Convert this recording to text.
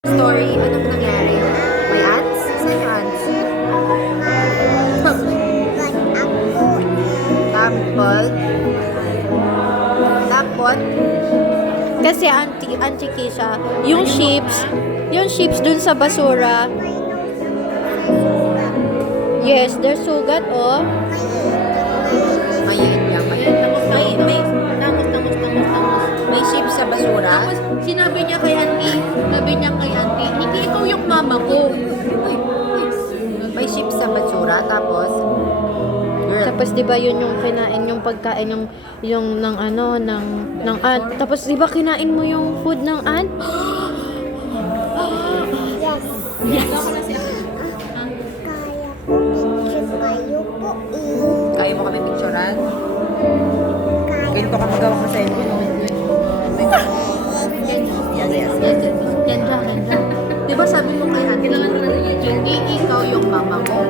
Story, anong nangyari? May ants? Saan yung ants? Tampol? Tampon? Kasi Auntie Kisha, yung sheeps dun sa basura. Yes, there's sugat, oh. Ayan niya, ayan. May tangos. May sheep sa basura? Tapos, sinabi niya kay Auntie, hindi ikaw yung mama ko. May sheep sa basura, tapos? Girl, Tapos, di ba yun yung kinain, yung pagkain, yung ng ano, ng aunt. Tapos, di ba kinain mo yung food ng aunt? Yes. Yes. kaya mo kami picturean? Ganito ka magawa ka sa inyo. Kendra. Di ba sabi mo kay Auntie, hindi ikaw yung mama mo.